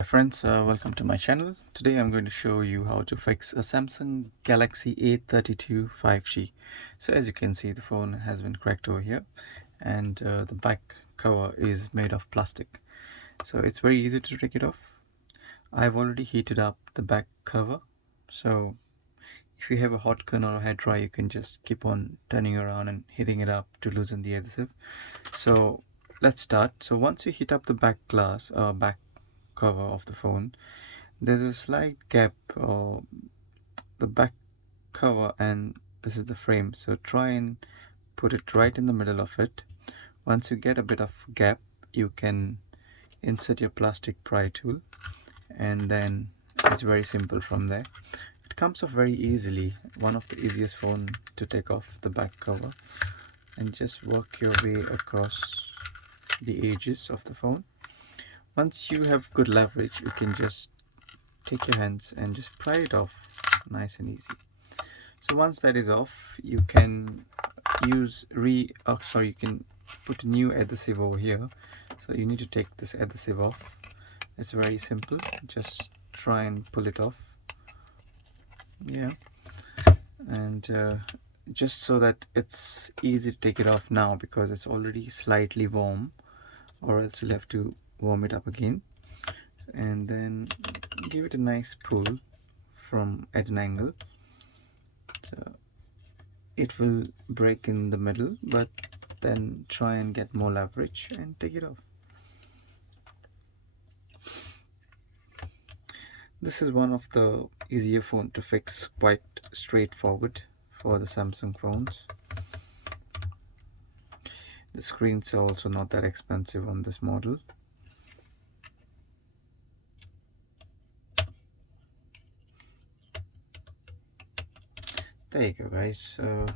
Hi friends, welcome to my channel. Today I'm going to show you how to fix a Samsung Galaxy A32 5G. So as you can see, the phone has been cracked over here, and the back cover is made of plastic. So it's very easy to take it off. I've already heated up the back cover, so if you have a hot gun or a hairdryer, you can just keep on turning around and heating it up to loosen the adhesive. So let's start. So once you heat up the back glass, back cover of the phone, there's a slight gap, the back cover, and this is the frame. So try and put it right in the middle of it. Once you get a bit of gap, you can insert your plastic pry tool, and then it's very simple from there. It comes off very easily. One of the easiest phone to take off the back cover, and just work your way across the edges of the phone. Once you have good leverage, you can just take your hands and just pry it off nice and easy. So once that is off, you can you can put a new adhesive over here. So you need to take this adhesive off. It's very simple. Just try and pull it off. Yeah, and just so that it's easy to take it off now, because it's already slightly warm, or else you'll have to warm it up again. And then give it a nice pull from at an angle. So it will break in the middle, but then try and get more leverage and take it off. This is one of the easier phone to fix, quite straightforward for the Samsung phones. The screens are also not that expensive on this model. There you go, guys. So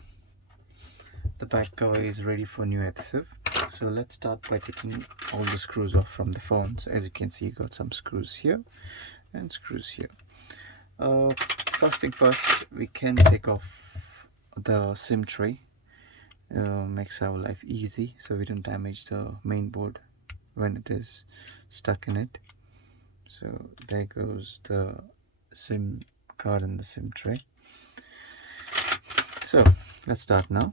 the back cover is ready for new adhesive. So let's start by taking all the screws off from the phone. So as you can see, you got some screws here and screws here. First thing first, we can take off the SIM tray. Makes our life easy, so we don't damage the main board when it is stuck in it. So there goes the SIM card and the SIM tray. So let's start now.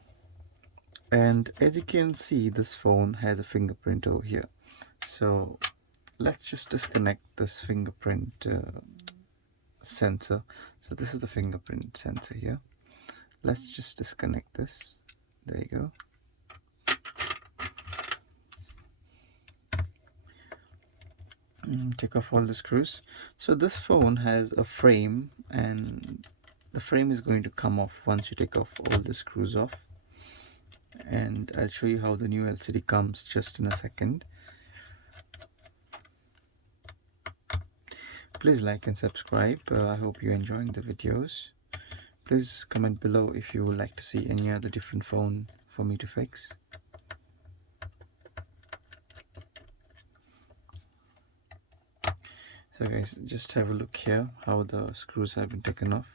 And as you can see, this phone has a fingerprint over here. So let's just disconnect this fingerprint sensor. So this is the fingerprint sensor here. Let's just disconnect this. There you go. Take off all the screws. So this phone has a frame, and the frame is going to come off once you take off all the screws off. And I'll show you how the new LCD comes just in a second. Please like and subscribe. I hope you're enjoying the videos. Please comment below if you would like to see any other different phone for me to fix. So guys, just have a look here how the screws have been taken off.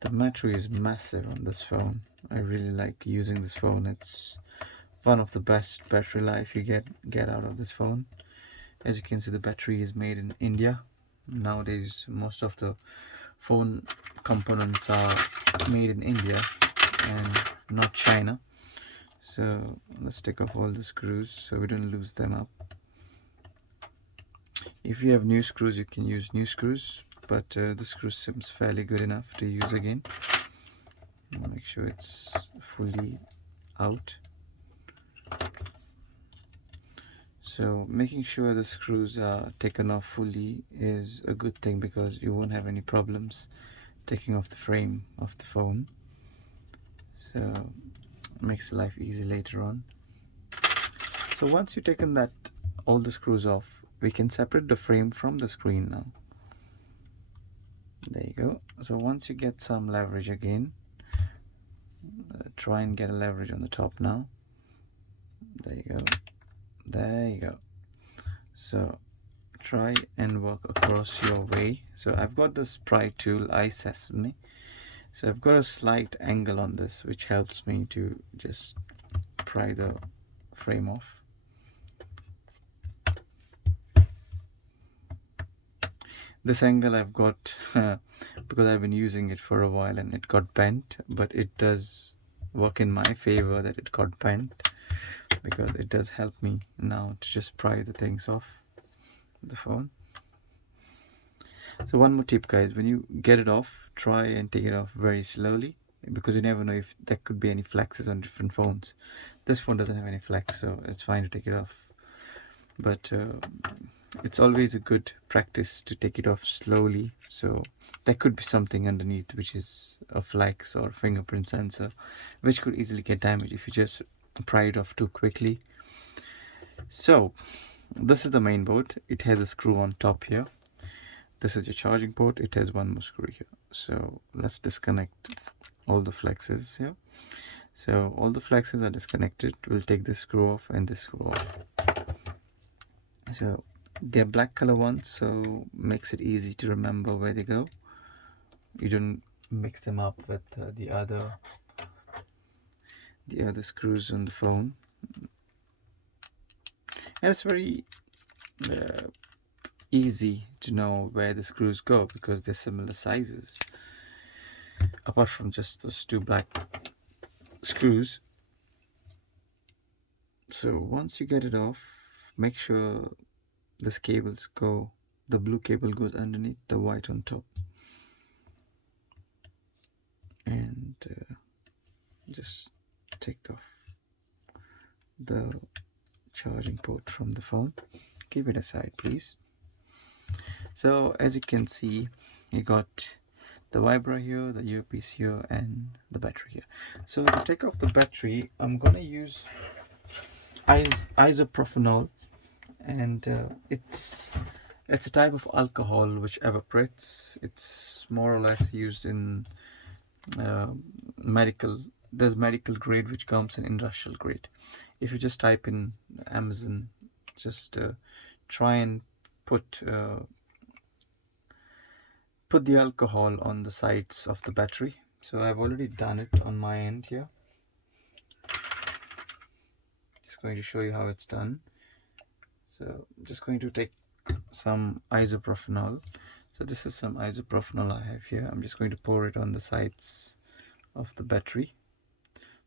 The battery is massive on this phone. I really like using this phone. It's one of the best battery life you get out of this phone. As you can see, the battery is made in India. Nowadays most of the phone components are made in India and not China. So let's take off all the screws so we don't lose them up. If you have new screws, you can use new screws, but the screw seems fairly good enough to use again. Make sure it's fully out. So making sure the screws are taken off fully is a good thing, because you won't have any problems taking off the frame of the phone. So it makes life easy later on. So once you've taken all the screws off, we can separate the frame from the screen now. There you go. So once you get some leverage again, try and get a leverage on the top now. There you go. There you go. So try and work across your way. So I've got this pry tool, Disassembly. So I've got a slight angle on this, which helps me to just pry the frame off. This angle I've got because I've been using it for a while and it got bent, but it does work in my favor that it got bent, because it does help me now to just pry the things off the phone. So one more tip, guys: when you get it off, try and take it off very slowly, because you never know if there could be any flexes on different phones. This phone doesn't have any flex, so it's fine to take it off, but it's always a good practice to take it off slowly. So there could be something underneath, which is a flex or fingerprint sensor, which could easily get damaged if you just pry it off too quickly. So this is the main board. It has a screw on top here. This is your charging port. It has one more screw here. So let's disconnect all the flexes here. So all the flexes are disconnected. We'll take this screw off and this screw off. So they're black color ones, so makes it easy to remember where they go. You don't mix them up with the other screws on the phone. And it's very easy to know where the screws go because they're similar sizes, apart from just those two black screws. So once you get it off, make sure this cables go, the blue cable goes underneath, the white on top, and just take off the charging port from the phone. Keep it aside, please. So as you can see, you got the vibra here, the earpiece here, and the battery here. So to take off the battery, I'm gonna use isopropyl, and it's a type of alcohol which evaporates. It's more or less used in medical. There's medical grade which comes in industrial grade. If you just type in Amazon, just try and put the alcohol on the sides of the battery. So I've already done it on my end here. Just going to show you how it's done. So I'm just going to take some isopropyl. So this is some isopropyl I have here. I'm just going to pour it on the sides of the battery.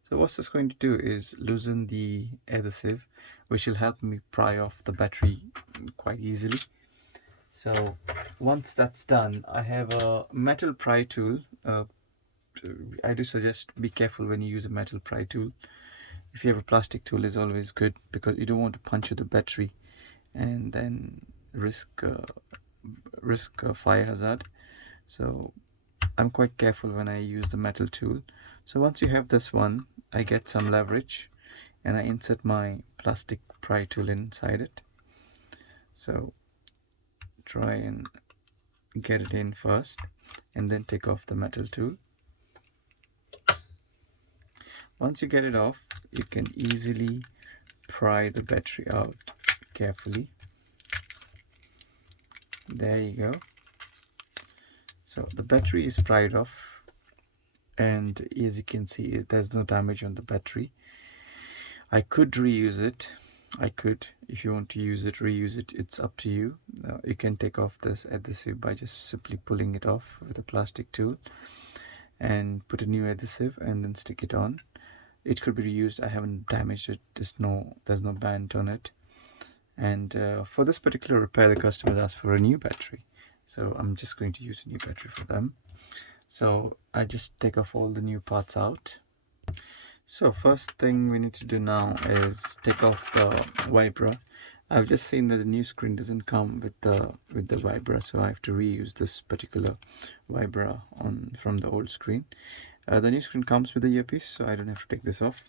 So what's this going to do is loosen the adhesive, which will help me pry off the battery quite easily. So once that's done, I have a metal pry tool. I do suggest be careful when you use a metal pry tool. If you have a plastic tool, is always good, because you don't want to puncture the battery and then risk a fire hazard. So I'm quite careful when I use the metal tool. So once you have this one, I get some leverage and I insert my plastic pry tool inside it. So try and get it in first and then take off the metal tool. Once you get it off, you can easily pry the battery out carefully. There you go. So the battery is pried off, and as you can see, there's no damage on the battery. I could reuse it. If you want to use it, reuse it, it's up to you. You can take off this adhesive by just simply pulling it off with a plastic tool and put a new adhesive and then stick it on. It could be reused. I haven't damaged it. There's no band on it. And for this particular repair, the customer asked for a new battery, so I'm just going to use a new battery for them. So I just take off all the new parts out. So first thing we need to do now is take off the vibra. I've just seen that the new screen doesn't come with the vibra, so I have to reuse this particular vibra from the old screen. The new screen comes with the earpiece, so I don't have to take this off.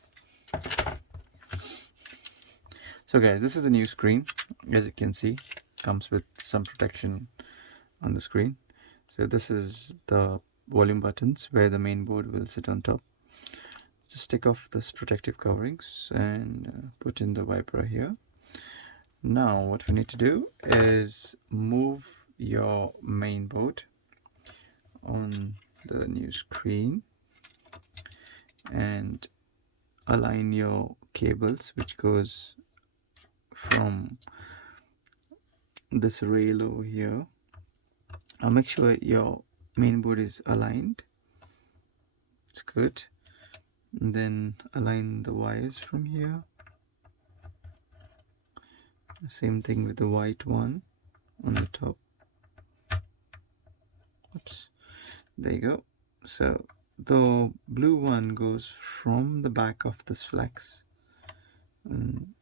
So guys, this is the new screen. As you can see, comes with some protection on the screen. So this is the volume buttons where the main board will sit on top. Just take off this protective coverings and put in the vibra here. Now what we need to do is move your main board on the new screen and align your cables, which goes from this rail over here. Now make sure your main board is aligned. It's good. And then align the wires from here. Same thing with the white one on the top. Oops. There you go. So the blue one goes from the back of this flex, and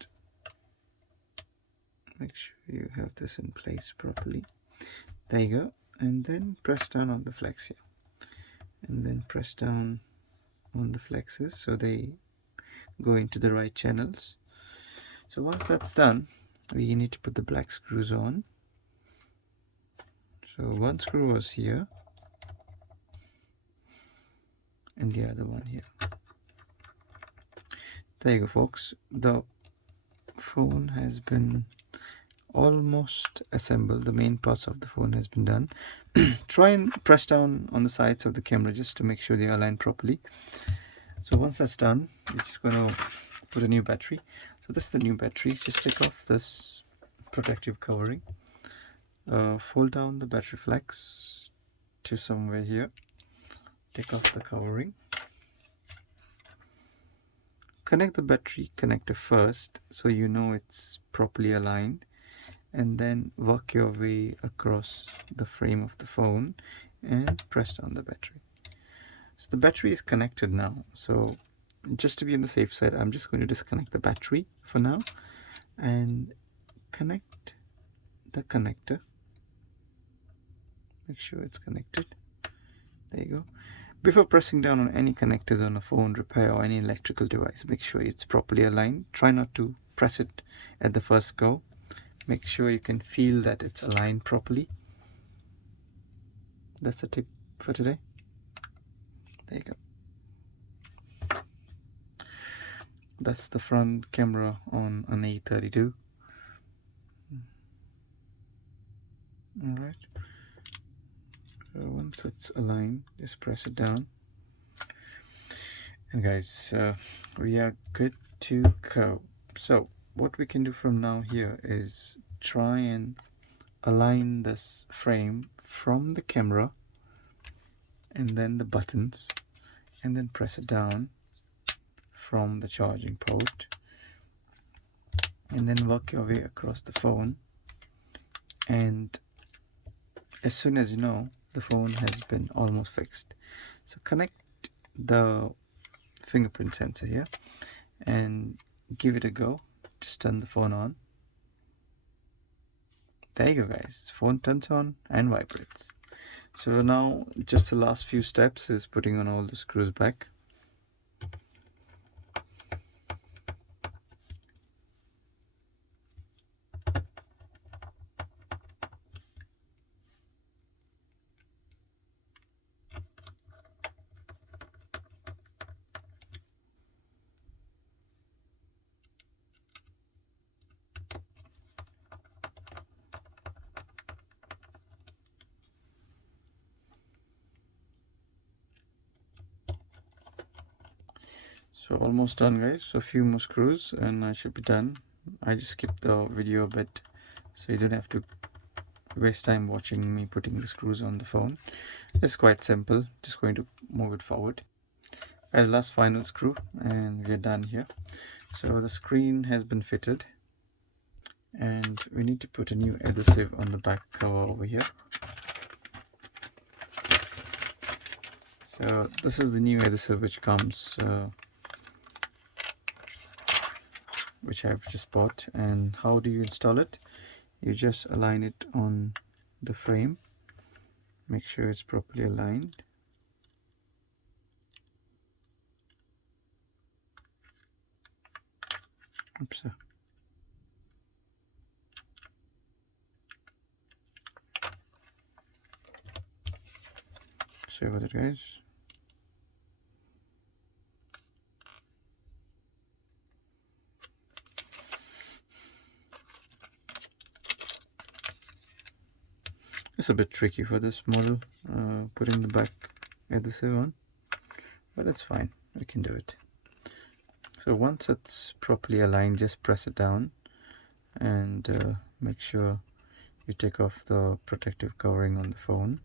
make sure you have this in place properly. There you go. And then press down on the flex here, and then press down on the flexes so they go into the right channels. So once that's done, we need to put the black screws on. So one screw was here and the other one here. There you go, folks. The phone has been almost assembled. The main parts of the phone has been done. Try and press down on the sides of the camera just to make sure they are aligned properly. So once that's done, we're just going to put a new battery. So this is the new battery. Just take off this protective covering, fold down the battery flex to somewhere here, take off the covering, connect the battery connector first so you know it's properly aligned, and then work your way across the frame of the phone and press down the battery. So the battery is connected now. So just to be on the safe side, I'm just going to disconnect the battery for now and connect the connector. Make sure it's connected. There you go. Before pressing down on any connectors on a phone repair or any electrical device, make sure it's properly aligned. Try not to press it at the first go. Make sure you can feel that it's aligned properly. That's a tip for today. There you go. That's the front camera on an A32. Alright. So once it's aligned, just press it down. And guys, we are good to go. So what we can do from now here is try and align this frame from the camera and then the buttons, and then press it down from the charging port, and then work your way across the phone. And as soon as you know, the phone has been almost fixed. So connect the fingerprint sensor here and give it a go. Just turn the phone on. There you go, guys. The phone turns on and vibrates. So now just the last few steps is putting on all the screws back. So almost done, guys. So a few more screws and I should be done. I just skipped the video a bit so you don't have to waste time watching me putting the screws on the phone. It's quite simple. Just going to move it forward. And last final screw and we are done here. So the screen has been fitted and we need to put a new adhesive on the back cover over here. So this is the new adhesive which comes which I've just bought. And how do you install it? You just align it on the frame, make sure it's properly aligned. Oops. Sorry about it, guys. It's a bit tricky for this model, putting the back adhesive on, but it's fine, we can do it. So once it's properly aligned, just press it down and make sure you take off the protective covering on the phone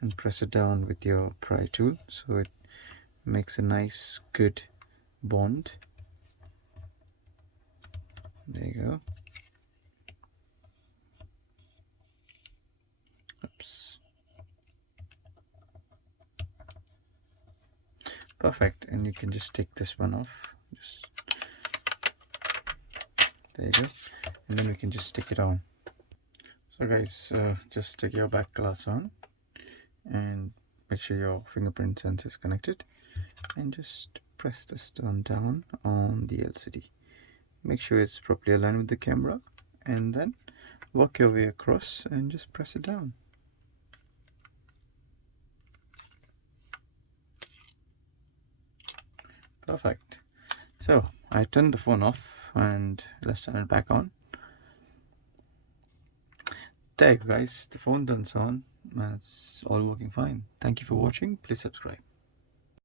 and press it down with your pry tool so it makes a nice good bond. There you go. Oops. Perfect. And you can just take this one off. Just there you go. And then we can just stick it on. So guys, just take your back glass on and make sure your fingerprint sensor is connected, and just press this down on the LCD. Make sure it's properly aligned with the camera, and then work your way across and just press it down. Perfect. So I turned the phone off and let's turn it back on. There you go guys, the phone turns on. It's all working fine. Thank you for watching. Please subscribe.